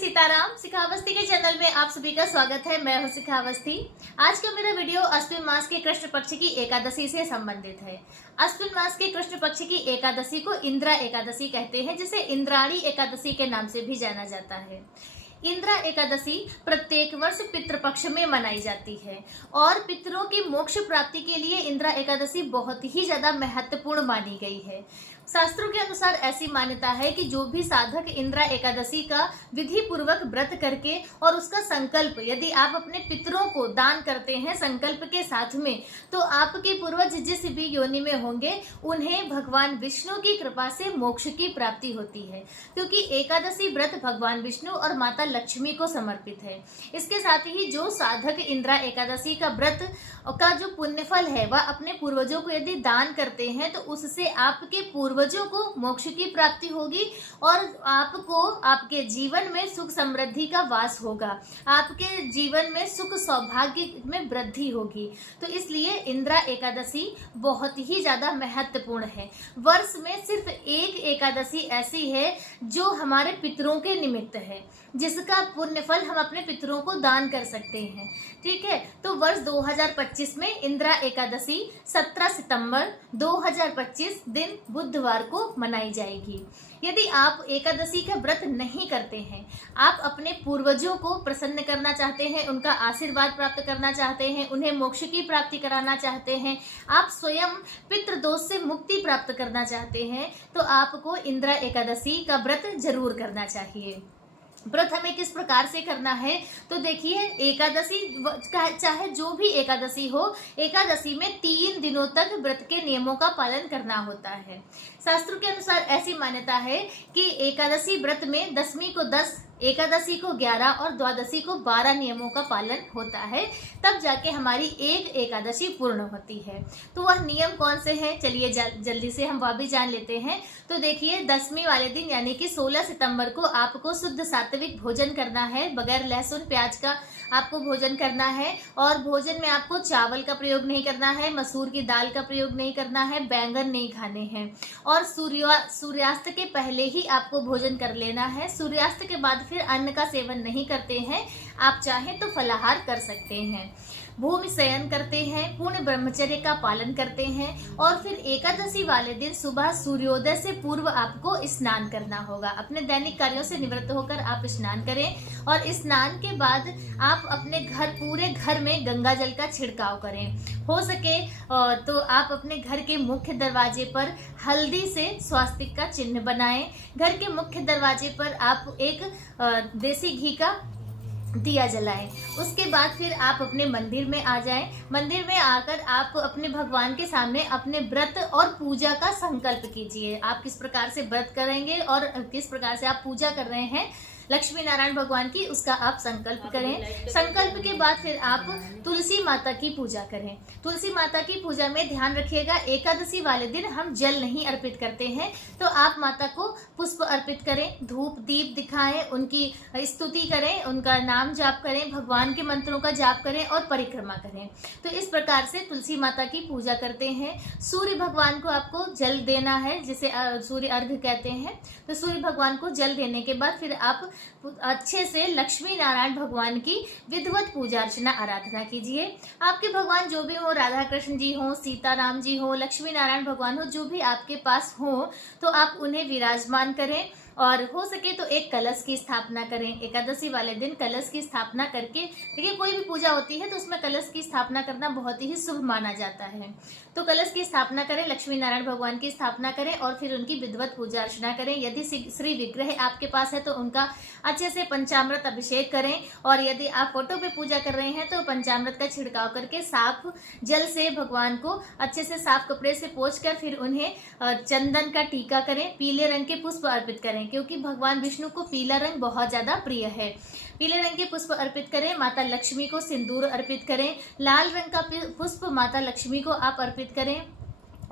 सीताराम। शिखावस्थी के चैनल में आप सभी का स्वागत है। मैं हूं शिखावस्थी। आज का मेरा वीडियो अश्विन मास के कृष्ण पक्ष की एकादशी से संबंधित है। अश्विन मास के कृष्ण पक्ष की एकादशी को इंद्रा एकादशी कहते हैं, जिसे इंद्राणी एकादशी के नाम से भी जाना जाता है। इंद्रा एकादशी प्रत्येक वर्ष पितृपक्ष में मनाई जाती है और पितरों की मोक्ष प्राप्ति के लिए इंद्रा एकादशी बहुत ही ज्यादा महत्वपूर्ण मानी गई है। शास्त्रों के अनुसार ऐसी मान्यता है कि जो भी साधक इंद्रा एकादशी का विधि पूर्वक व्रत करके और उसका संकल्प यदि आप अपने पितरों को दान करते हैं संकल्प के साथ में, तो आपके पूर्वज जिस भी योनि में होंगे उन्हें भगवान विष्णु की कृपा से मोक्ष की प्राप्ति होती है, क्योंकि एकादशी व्रत भगवान विष्णु और माता लक्ष्मी को समर्पित है। इसके साथ ही जो साधक इंद्रा एकादशी का व्रत का जो पुण्यफल है वह अपने पूर्वजों को यदि दान करते हैं तो उससे आपके पूर्वजों को मोक्ष की प्राप्ति होगी और आपको आपके जीवन में सुख समृद्धि का वास होगा, आपके जीवन में सुख सौभाग्य में वृद्धि होगी। तो इसलिए इंद्रा एकादशी बहुत ही ज्यादा महत्वपूर्ण है। वर्ष में सिर्फ एक एकादशी ऐसी है जो हमारे पितरों के निमित्त है, जिसका पुण्यफल हम अपने पितरों को दान कर सकते हैं। ठीक है, तो वर्ष 2025 में इंद्रा एकादशी 17 सितंबर 2025 दिन बुधवार को मनाई जाएगी। यदि आप एकादशी का व्रत नहीं करते हैं, आप अपने पूर्वजों को प्रसन्न करना चाहते हैं, उनका आशीर्वाद प्राप्त करना चाहते हैं, उन्हें मोक्ष की प्राप्ति कराना चाहते हैं, आप स्वयं पितृदोष से मुक्ति प्राप्त करना चाहते हैं, तो आपको इंद्रा एकादशी का व्रत जरूर करना चाहिए। व्रत हमें किस प्रकार से करना है, तो देखिए एकादशी चाहे जो भी एकादशी हो, एकादशी में 3 दिनों तक व्रत के नियमों का पालन करना होता है। शास्त्रों के अनुसार ऐसी मान्यता है कि एकादशी व्रत में दशमी को 10, एकादशी को 11 और द्वादशी को 12 नियमों का पालन होता है, तब जाके हमारी एक एकादशी पूर्ण होती है। तो वह नियम कौन से हैं, चलिए जल्दी से हम वह भी जान लेते हैं। तो देखिए दशमी वाले दिन यानी कि 16 सितंबर को आपको शुद्ध सात्विक भोजन करना है, बगैर लहसुन प्याज का आपको भोजन करना है और भोजन में आपको चावल का प्रयोग नहीं करना है, मसूर की दाल का प्रयोग नहीं करना है, बैंगन नहीं खाने हैं और सूर्यास्त के पहले ही आपको भोजन कर लेना है। सूर्यास्त के बाद फिर अन्न का सेवन नहीं करते हैं, आप चाहें तो फलाहार कर सकते हैं। भूमि शयन करते हैं, पूर्ण ब्रह्मचर्य का पालन करते हैं और फिर एकादशी वाले दिन सुबह सूर्योदय से पूर्व आपको स्नान करना होगा। अपने दैनिक कार्यों से निवृत्त होकर आप स्नान करें और स्नान के बाद आप अपने पूरे घर में गंगा जल का छिड़काव करें। हो सके तो आप अपने घर के मुख्य दरवाजे पर हल्दी से स्वास्तिक का चिन्ह बनाएं। घर के मुख्य दरवाजे पर आप एक देसी घी का दिया जलाएं। उसके बाद फिर आप अपने मंदिर में आ जाएं। मंदिर में आकर आप अपने भगवान के सामने अपने व्रत और पूजा का संकल्प कीजिए। आप किस प्रकार से व्रत करेंगे और किस प्रकार से आप पूजा कर रहे हैं लक्ष्मी नारायण भगवान की, उसका आप संकल्प करें। संकल्प के बाद फिर आप तुलसी माता की पूजा करें। तुलसी माता की पूजा में ध्यान रखिएगा, एकादशी वाले दिन हम जल नहीं अर्पित करते हैं, तो आप माता को पुष्प अर्पित करें, धूप दीप दिखाएं, उनकी स्तुति करें, उनका नाम जाप करें, भगवान के मंत्रों का जाप करें और परिक्रमा करें। तो इस प्रकार से तुलसी माता की पूजा करते हैं। सूर्य भगवान को आपको जल देना है, जिसे सूर्य अर्घ्य कहते हैं। तो सूर्य भगवान को जल देने के बाद फिर आप अच्छे से लक्ष्मी नारायण भगवान की विधिवत पूजा अर्चना आराधना कीजिए। आपके भगवान जो भी हो, राधा कृष्ण जी हो, सीताराम जी हो, लक्ष्मी नारायण भगवान हो, जो भी आपके पास हो, तो आप उन्हें विराजमान करें और हो सके तो एक कलश की स्थापना करें। एकादशी वाले दिन कलश की स्थापना करके, देखिए कोई भी पूजा होती है तो उसमें कलश की स्थापना करना बहुत ही शुभ माना जाता है। तो कलश की स्थापना करें, लक्ष्मी नारायण भगवान की स्थापना करें और फिर उनकी विधिवत पूजा अर्चना करें। यदि श्री विग्रह आपके पास है तो उनका अच्छे से पंचामृत अभिषेक करें और यदि आप फोटो पे पूजा कर रहे हैं तो पंचामृत का छिड़काव करके साफ जल से भगवान को अच्छे से साफ कपड़े से पोंछकर फिर उन्हें चंदन का टीका करें। पीले रंग के पुष्प अर्पित करें, क्योंकि भगवान विष्णु को पीला रंग बहुत ज्यादा प्रिय है। पीले रंग के पुष्प अर्पित करें। माता लक्ष्मी को सिंदूर अर्पित करें। लाल रंग का पुष्प माता लक्ष्मी को आप अर्पित करें।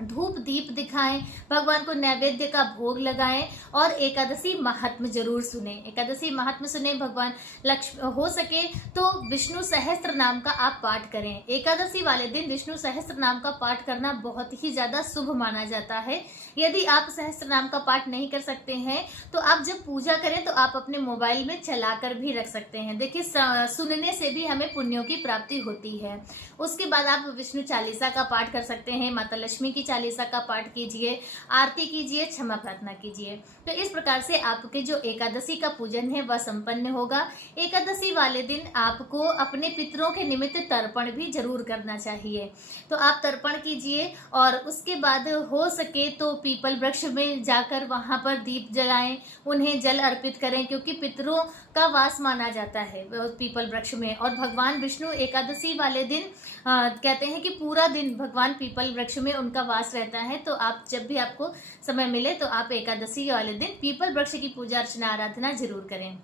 धूप दीप दिखाएं, भगवान को नैवेद्य का भोग लगाएं और एकादशी महात्म्य जरूर सुने। एकादशी महात्म्य सुने, भगवान लक्ष्मी हो सके तो विष्णु सहस्त्र नाम का आप पाठ करें। एकादशी वाले दिन विष्णु सहस्त्र नाम का पाठ करना बहुत ही ज्यादा शुभ माना जाता है। यदि आप सहस्त्र नाम का पाठ नहीं कर सकते हैं तो आप जब पूजा करें तो आप अपने मोबाइल में चलाकर भी रख सकते हैं। देखिए, सुनने से भी हमें पुण्यों की प्राप्ति होती है। उसके बाद आप विष्णु चालीसा का पाठ कर सकते हैं, माता लक्ष्मी की चालीसा का पाठ कीजिए, आरती कीजिए, क्षमा प्रार्थना कीजिए। तो इस प्रकार से आपके जो एकादशी का पूजन है वह संपन्न होगा। एकादशी वाले दिन आपको अपने पितरों के निमित्त तर्पण भी जरूर करना चाहिए। तो आप तर्पण कीजिए और उसके बाद हो सके तो पीपल वृक्ष में जाकर वहां पर दीप जलाएं, उन्हें जल अर्पित करें, क्योंकि पितरों का वास माना जाता है पीपल वृक्ष में। और भगवान विष्णु एकादशी वाले दिन कहते हैं कि पूरा दिन भगवान पीपल वृक्ष में उनका वास रहता है। तो आप जब भी आपको समय मिले तो आप एकादशी वाले दिन पीपल वृक्ष की पूजा अर्चना आराधना जरूर करें।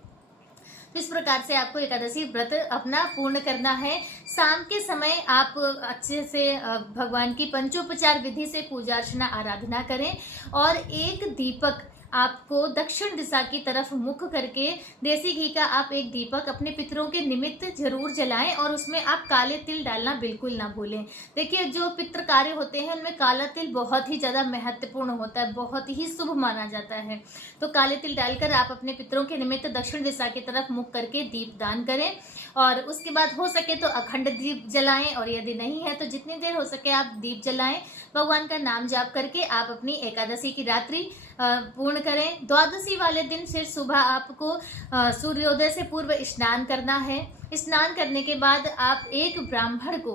इस प्रकार से आपको एकादशी व्रत अपना पूर्ण करना है। शाम के समय आप अच्छे से भगवान की पंचोपचार विधि से पूजा अर्चना आराधना करें और एक दीपक आपको दक्षिण दिशा की तरफ मुख करके देसी घी का आप एक दीपक अपने पितरों के निमित्त जरूर जलाएं और उसमें आप काले तिल डालना बिल्कुल ना भूलें। देखिए, जो पितृ कार्य होते हैं उनमें काला तिल बहुत ही ज़्यादा महत्वपूर्ण होता है, बहुत ही शुभ माना जाता है। तो काले तिल डालकर आप अपने पितरों के निमित्त दक्षिण दिशा की तरफ मुख करके दीप दान करें और उसके बाद हो सके तो अखंड दीप जलाएं और यदि नहीं है तो जितनी देर हो सके आप दीप जलाएं। भगवान का नाम जाप करके आप अपनी एकादशी की रात्रि पूर्ण करें। द्वादशी वाले दिन फिर सुबह आपको सूर्योदय से पूर्व स्नान करना है। स्नान करने के बाद आप एक ब्राह्मण को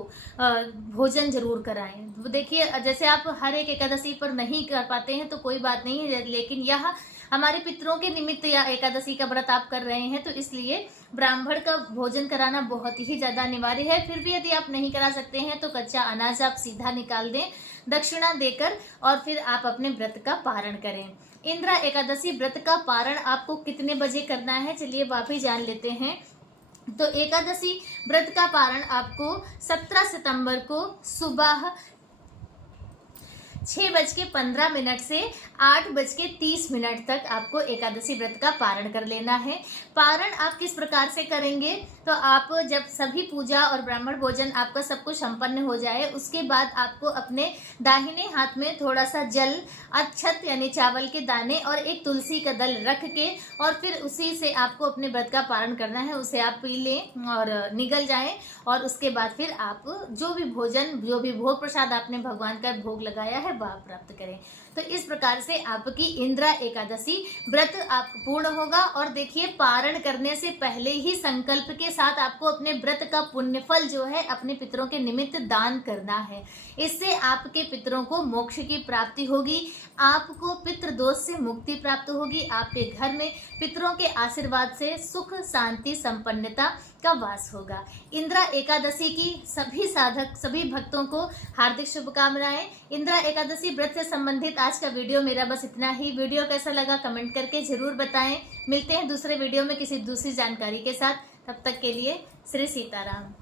भोजन जरूर कराएं। देखिए, जैसे आप हर एक एकादशी पर नहीं कर पाते हैं तो कोई बात नहीं है, लेकिन यह हमारे पितरों के निमित्त या एकादशी का व्रत आप कर रहे हैं तो इसलिए ब्राह्मण का भोजन कराना बहुत ही ज्यादा अनिवार्य है। फिर भी यदि आप नहीं करा सकते हैं तो कच्चा अनाज आप सीधा निकाल दें दक्षिणा देकर और फिर आप अपने व्रत का पारण करें। इंद्रा एकादशी व्रत का पारण आपको कितने बजे करना है, चलिए वह भी जान लेते हैं। तो एकादशी व्रत का पारण आपको 17 सितंबर को सुबह 6:15 से 8:30 तक आपको एकादशी व्रत का पारण कर लेना है। पारण आप किस प्रकार से करेंगे, तो आप जब सभी पूजा और ब्राह्मण भोजन आपका सब कुछ संपन्न हो जाए उसके बाद आपको अपने दाहिने हाथ में थोड़ा सा जल, अक्षत यानी चावल के दाने और एक तुलसी का दल रख के और फिर उसी से आपको अपने व्रत का पारण करना है। उसे आप पी लें और निगल जाएं और उसके बाद फिर आप जो भी भोजन, जो भी भोग प्रसाद आपने भगवान का भोग लगाया है वह प्राप्त करें। तो इस प्रकार से आपकी इंद्रा एकादशी व्रत आप पूर्ण होगा। और देखिए, पारण करने से पहले ही संकल्प के साथ आपको अपने व्रत का पुण्य फल जो है अपने पितरों के निमित्त दान करना है। इससे आपके पितरों को मोक्ष की प्राप्ति होगी, आपको पितृ दोष से मुक्ति प्राप्त होगी, आपके घर में पितरों के आशीर्वाद से सुख शांति संपन्नता का वास होगा। इंद्रा एकादशी की सभी साधक, सभी भक्तों को हार्दिक शुभकामनाएं। इंद्रा एकादशी व्रत से संबंधित आज का वीडियो मेरा बस इतना ही। वीडियो कैसा लगा कमेंट करके जरूर बताएं। मिलते हैं दूसरे वीडियो में किसी दूसरी जानकारी के साथ। तब तक के लिए श्री सीताराम।